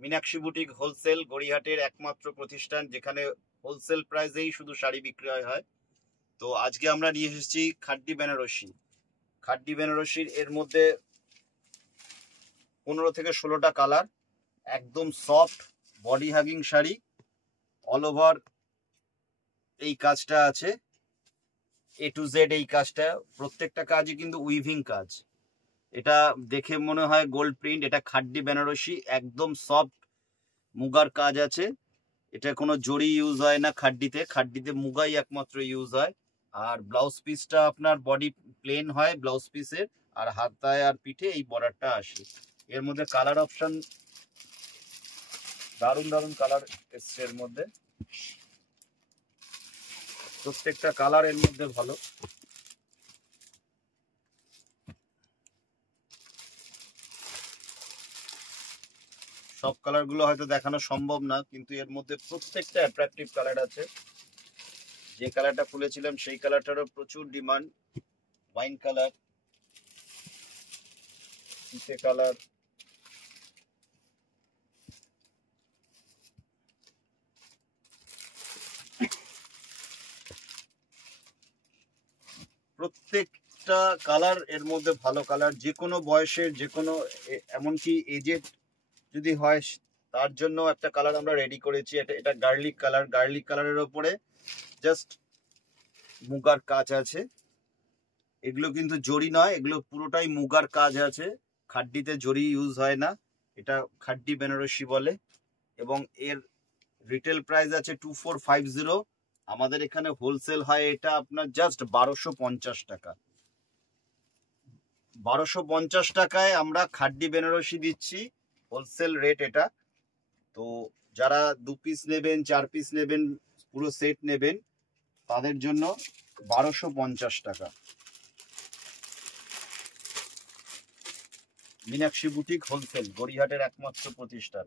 Meenakshi boutique wholesale গড়িয়াহাটের একমাত্র প্রতিষ্ঠান যেখানে হোলসেল প্রাইসেই শুধু শাড়ি বিক্রয় হয়। তো আজকে আমরা নিয়ে এসেছি খাড্ডি বেনারসি। খাড্ডি বেনারসির এর মধ্যে 15 থেকে 16টা কালার, একদম soft body hugging sari, all over এই কাজটা আছে, এ টু জেড এই কাজটা, প্রত্যেকটা কাজই কিন্তু উইভিং কাজ। এটা দেখে মনে হয় গোল্ড প্রিন্ট, এটা খাড্ডি বেনারসি, একদম সফট মুগার কাজ আছে। এটা কোনো জড়ি ইউজ হয় না খাড্ডিতে, খাড্ডিতে মুগাই একমাত্র ইউজ হয়। আর ব্লাউজ পিসটা আপনার বডি প্লেন হয় ব্লাউজ পিসের, আর হাতায় আর পিঠে এই বর্ডারটা আসে। এর মধ্যে কালার অপশন দারুণ দারুণ কালার এসছে এর মধ্যে, প্রত্যেকটা কালার এর মধ্যে ভালো। সব কালার গুলো হয়তো দেখানো সম্ভব না, কিন্তু এর মধ্যে প্রত্যেকটা অ্যাট্রাকটিভ কালার আছে। যে কালারটা খুলেছিলাম সেই কালারটারও প্রচুর ডিমান্ড। ওয়াইন কালার, পিচে কালার, প্রত্যেকটা কালার এর মধ্যে ভালো কালার। যে কোনো বয়সের, যে কোনো এমনকি এজেড যদি হয় তার জন্য একটা কালার আমরা রেডি করেছি। এটা গার্লিক কালার, গার্লিক কালারের ওপরে জাস্ট মুগার কাজ আছে। এগুলো কিন্তু জড়ি নয়, এগুলো পুরোটাই মুগার কাজ আছে, খাড্ডিতে জড়ি ইউজ হয় না। এটা খাড্ডি বেনারসি বলে, এবং এর রিটেল প্রাইস আছে 2450। আমাদের এখানে হোলসেল হয় এটা আপনার জাস্ট 1250 টাকা। 1250 টাকায় আমরা খাড্ডি বেনারসি দিচ্ছি, হোলসেল রেট এটা। তো যারা 2 পিস নেবেন, 4 পিস নেবেন, পুরো সেট নেবেন, তাদের জন্য 1250 টাকা। মীনাক্ষী বুটিক হোলসেল গড়িয়াহাটের একমাত্র প্রতিষ্ঠান।